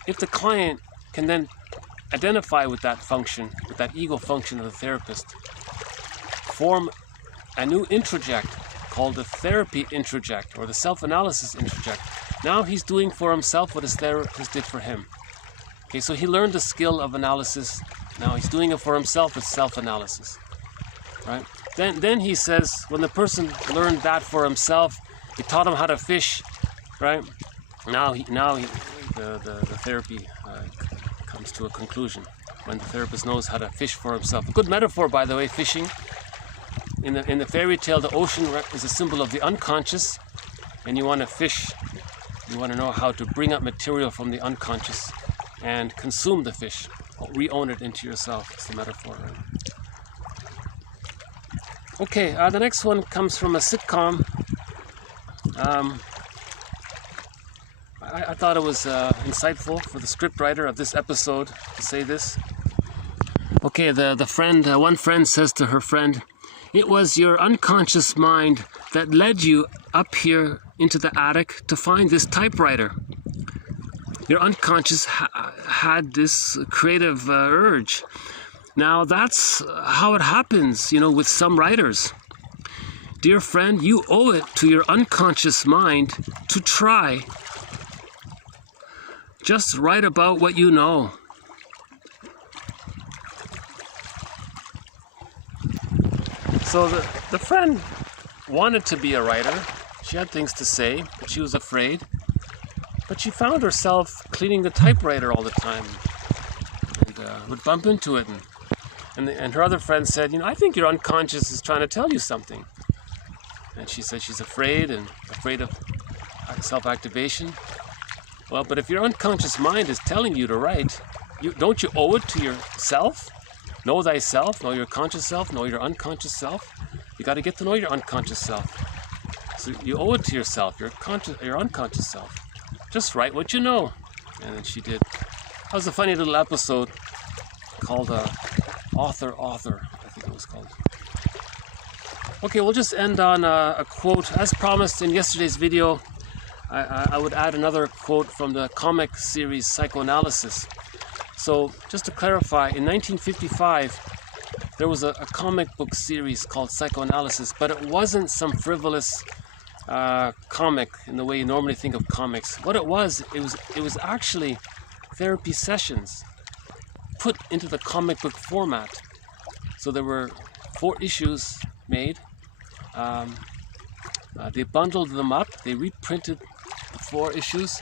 If the client can then identify with that function, with that ego function of the therapist, form a new introject called the therapy introject, or the self-analysis interject. Now he's doing for himself what his therapist did for him. Okay, so he learned the skill of analysis. Now he's doing it for himself with self-analysis. Right? Then he says, when the person learned that for himself, he taught him how to fish. Right? Now the therapy comes to a conclusion when the therapist knows how to fish for himself. A good metaphor, by the way, fishing. In the fairy tale, the ocean is a symbol of the unconscious, and you want to fish. You want to know how to bring up material from the unconscious and consume the fish, or re-own it into yourself. It's the metaphor. Right? Okay, the next one comes from a sitcom. I thought it was insightful for the scriptwriter of this episode to say this. Okay, one friend says to her friend, "It was your unconscious mind that led you up here into the attic to find this typewriter. Your unconscious had this creative urge. Now that's how it happens, you know, with some writers. Dear friend, you owe it to your unconscious mind to try. Just write about what you know." So the friend wanted to be a writer. She had things to say, but she was afraid. But she found herself cleaning the typewriter all the time, and would bump into it. And her other friend said, "You know, I think your unconscious is trying to tell you something." And she said she's afraid of self-activation. Well, but if your unconscious mind is telling you to write, don't you owe it to yourself? Know thyself, know your conscious self, know your unconscious self. You got to get to know your unconscious self. So you owe it to yourself, your unconscious self. Just write what you know. And then she did. That was a funny little episode called Author, I think it was called. Okay, we'll just end on a quote. As promised in yesterday's video, I would add another quote from the comic series Psychoanalysis. So, just to clarify, in 1955, there was a comic book series called Psychoanalysis, but it wasn't some frivolous comic in the way you normally think of comics. What it was actually therapy sessions put into the comic book format. So there were 4 issues made. They bundled them up. They reprinted the 4 issues.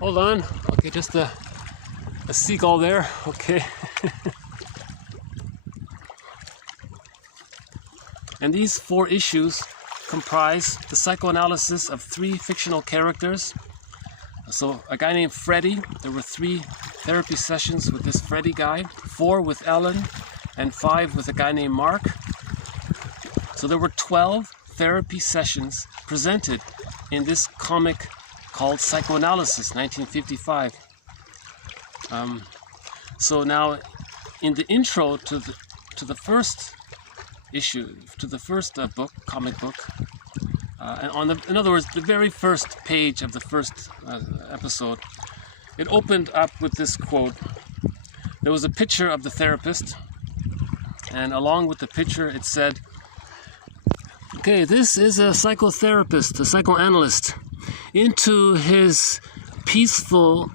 Hold on. Okay, just a seagull there. Okay. And these 4 issues comprise the psychoanalysis of 3 fictional characters. So a guy named Freddie. There were 3 therapy sessions with this Freddie guy, 4 with Ellen, and 5 with a guy named Mark. So there were 12 therapy sessions presented in this comic called Psychoanalysis, 1955. So now, in the intro to the first issue, to the first book, comic book, and in other words, the very first page of the first episode, it opened up with this quote. There was a picture of the therapist, and along with the picture, it said, "Okay, this is a psychotherapist, a psychoanalyst. Into his peaceful,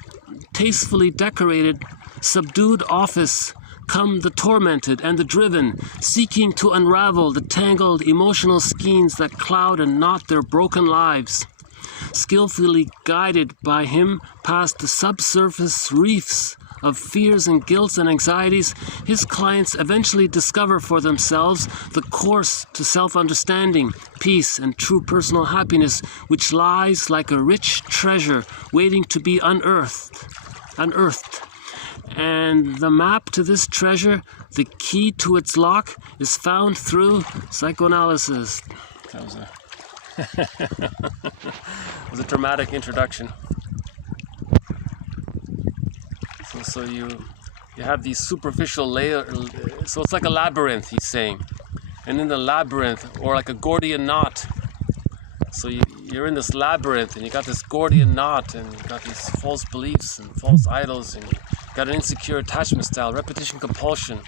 tastefully decorated, subdued office come the tormented and the driven, seeking to unravel the tangled emotional skeins that cloud and knot their broken lives. Skillfully guided by him past the subsurface reefs of fears and guilts and anxieties, his clients eventually discover for themselves the course to self-understanding, peace, and true personal happiness, which lies like a rich treasure waiting to be unearthed. And the map to this treasure, the key to its lock, is found through psychoanalysis." That was it was a dramatic introduction. So you have these superficial layers. So it's like a labyrinth, he's saying. And in the labyrinth, or like a Gordian knot. So you're in this labyrinth, and you got this Gordian knot, and you got these false beliefs and false idols, and you got an insecure attachment style, repetition compulsion,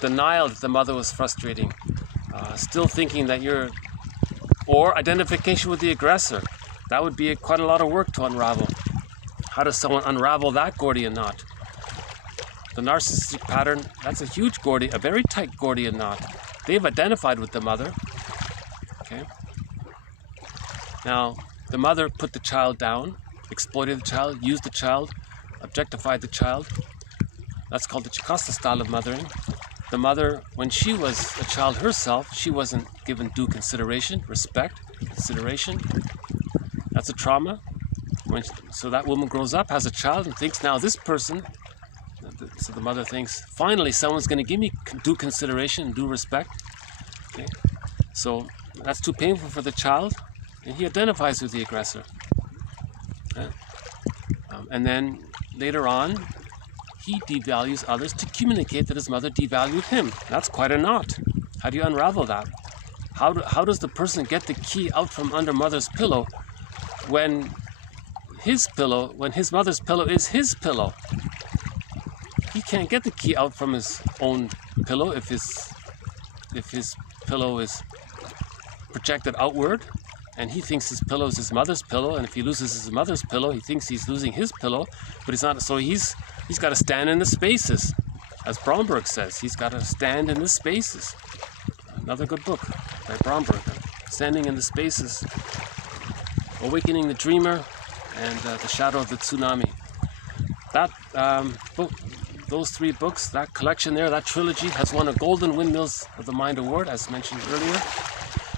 denial that the mother was frustrating, still thinking that you're, or identification with the aggressor. That would be quite a lot of work to unravel. How does someone unravel that Gordian knot? The narcissistic pattern, that's a huge a very tight Gordian knot. They've identified with the mother. Okay. Now, the mother put the child down, exploited the child, used the child, objectified the child. That's called the Chicasta style of mothering. The mother, when she was a child herself, she wasn't given due consideration, respect, consideration. That's a trauma. So that woman grows up, has a child, and thinks now this person, so the mother thinks, finally someone's going to give me due consideration, due respect. Okay? So that's too painful for the child, and he identifies with the aggressor. Okay? And then later on, he devalues others to communicate that his mother devalued him. That's quite a knot. How do you unravel that? How does the person get the key out from under mother's pillow when his mother's pillow is his pillow? He can't get the key out from his own pillow if his pillow is projected outward, and he thinks his pillow is his mother's pillow, and if he loses his mother's pillow, he thinks he's losing his pillow, but he's not. So he's got to stand in the spaces, as Bromberg says. He's got to stand in the spaces. Another good book by Bromberg, Standing in the Spaces, Awakening the Dreamer, and The Shadow of the Tsunami. That book, those 3 books, that collection there, that trilogy, has won a Golden Windmills of the Mind Award, as mentioned earlier.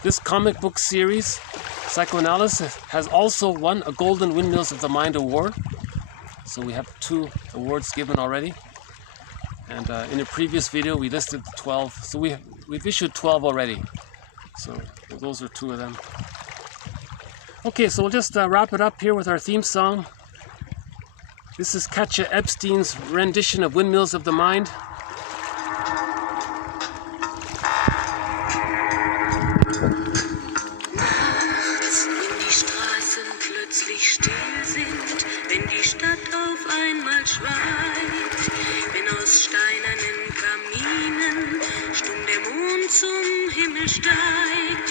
This comic book series, Psychoanalysis, has also won a Golden Windmills of the Mind Award. So we have 2 awards given already. And in a previous video, we listed the 12. So we've issued 12 already. So those are 2 of them. Okay, so we'll just wrap it up here with our theme song. This is Katja Epstein's rendition of Windmills of the Mind. Zum Himmel steigt,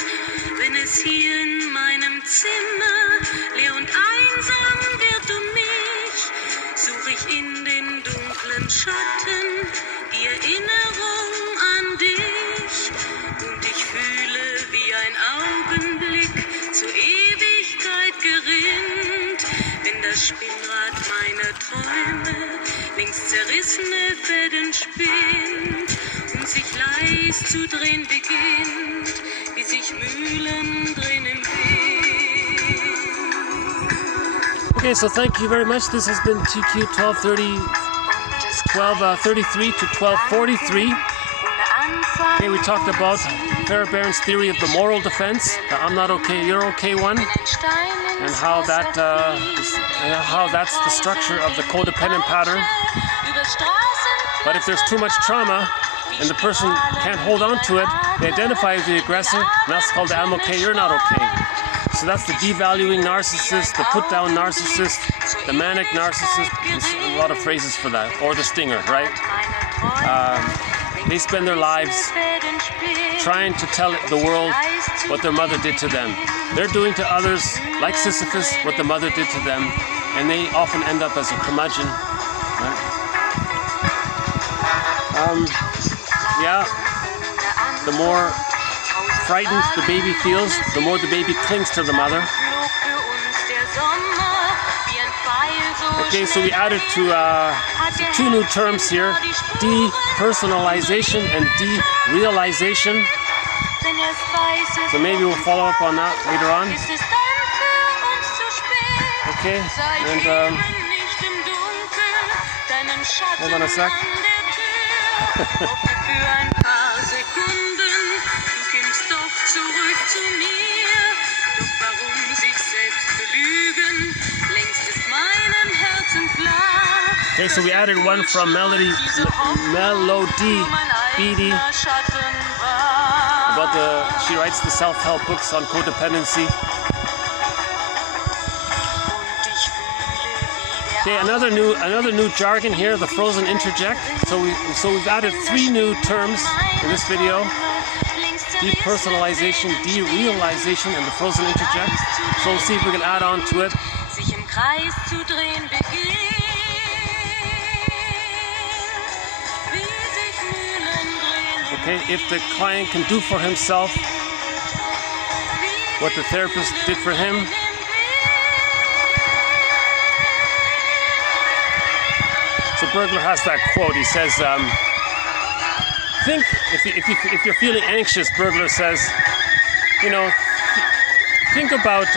wenn es es hier in meinem Zimmer, leer und einsam wird um mich, suche ich in den dunklen Schatten die Erinnerung an dich. Und ich fühle, wie ein Augenblick zur Ewigkeit gerinnt, wenn das Spinnrad meiner Träume links zerrissene Fäden spinnt und sich leis zu drehen beginnt, wie sich Mühlen drehen im Wind. Okay, so thank you very much. This has been TQ 1233 to 1243. Okay, we talked about Fairbairn's theory of the moral defense, the I'm not okay, you're okay one, and how that's the structure of the codependent pattern. But if there's too much trauma and the person can't hold on to it, they identify as the aggressor, and that's called the I'm okay, you're not okay. So that's the devaluing narcissist, the put-down narcissist, the manic narcissist, there's a lot of phrases for that, or the stinger, right? They spend their lives trying to tell the world what their mother did to them. They're doing to others, like Sisyphus, what the mother did to them, and they often end up as a curmudgeon. Right? The more frightened the baby feels, the more the baby clings to the mother. Okay, so we added to two new terms here, depersonalization and derealization. So maybe we'll follow up on that later on. Okay, and hold on a sec. Okay, so we added one from Melody Beatty about she writes the self-help books on codependency. Okay, another new jargon here, the frozen interject. So we've added three new terms in this video: depersonalization, derealization, and the frozen interject. So we'll see if we can add on to it. Okay, if the client can do for himself what the therapist did for him, so Bergler has that quote. He says, think if you're feeling anxious, Bergler says, think about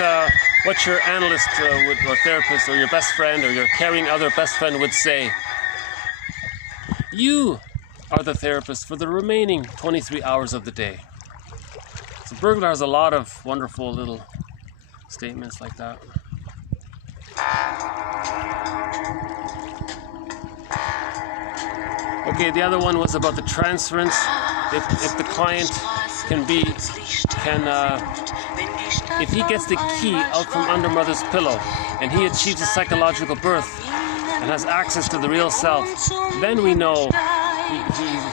what your analyst or therapist or your best friend or your caring other best friend would say. You are the therapist for the remaining 23 hours of the day. So Bergler has a lot of wonderful little statements like that. Okay, the other one was about the transference. If the client if he gets the key out from under mother's pillow and he achieves a psychological birth and has access to the real self, then we know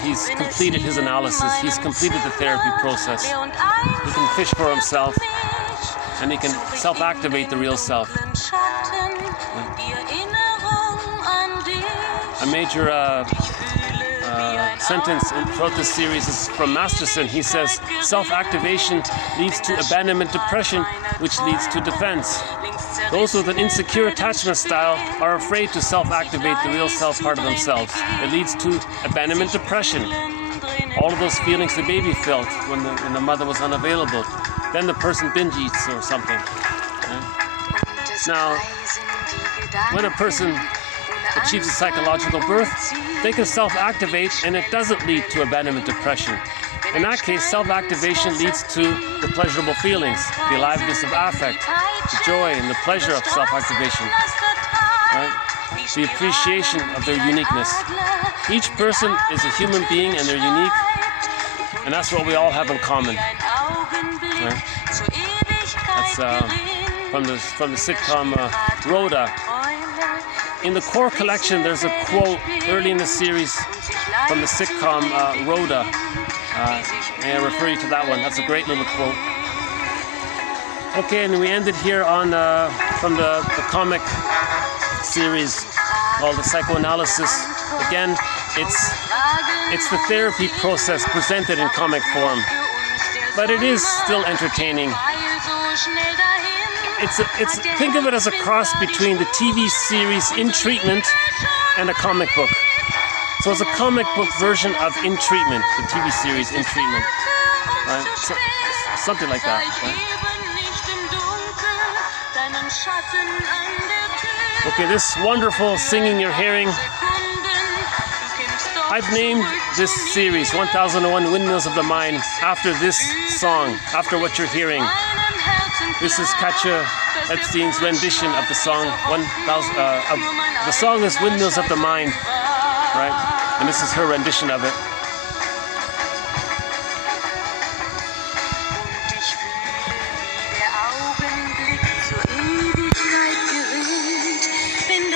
he's completed his analysis, he's completed the therapy process. He can fish for himself and he can self-activate the real self. A major sentence throughout this series is from Masterson. He says, self-activation leads to abandonment depression, which leads to defense. Those with an insecure attachment style are afraid to self-activate the real self part of themselves. It leads to abandonment depression. All of those feelings the baby felt when the mother was unavailable. Then the person binge eats or something. Now, when a person achieves a psychological birth, they can self-activate and it doesn't lead to abandonment depression. In that case, self-activation leads to the pleasurable feelings, the aliveness of affect, the joy and the pleasure of self-activation, right? The appreciation of their uniqueness. Each person is a human being and they're unique, and that's what we all have in common. Right? That's from the sitcom Rhoda. In the core collection, there's a quote early in the series from the sitcom Rhoda. May I refer you to that one? That's a great little quote. Okay, and we ended here on from the comic series called the Psychoanalysis. Again, it's the therapy process presented in comic form, but it is still entertaining. Think of it as a cross between the TV series In Treatment and a comic book. So it's a comic book version of In Treatment, the TV series In Treatment. Right? So, something like that. Right? Okay, this wonderful singing you're hearing, I've named this series 1001 Windmills of the Mind after this song, after what you're hearing. This is Katja Epstein's rendition of the song. The song is Windmills of the Mind, right? And this is her rendition of it.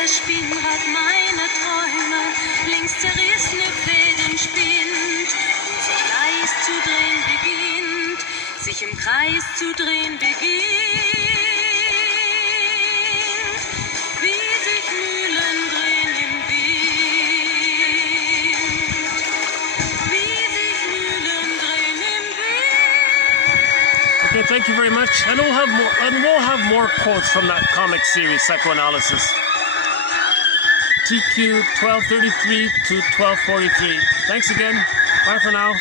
Spinnrad meiner Träume links zerrissene Fäden spinnt, sich im Kreis zu drehen beginnt, wie sich Mühlen drehen im Wind, wie sich Mühlen drehen im Wind. Okay, thank you very much, and we'll have more quotes from that comic series, Psychoanalysis. TQ 1233 to 1243. Thanks again. Bye for now.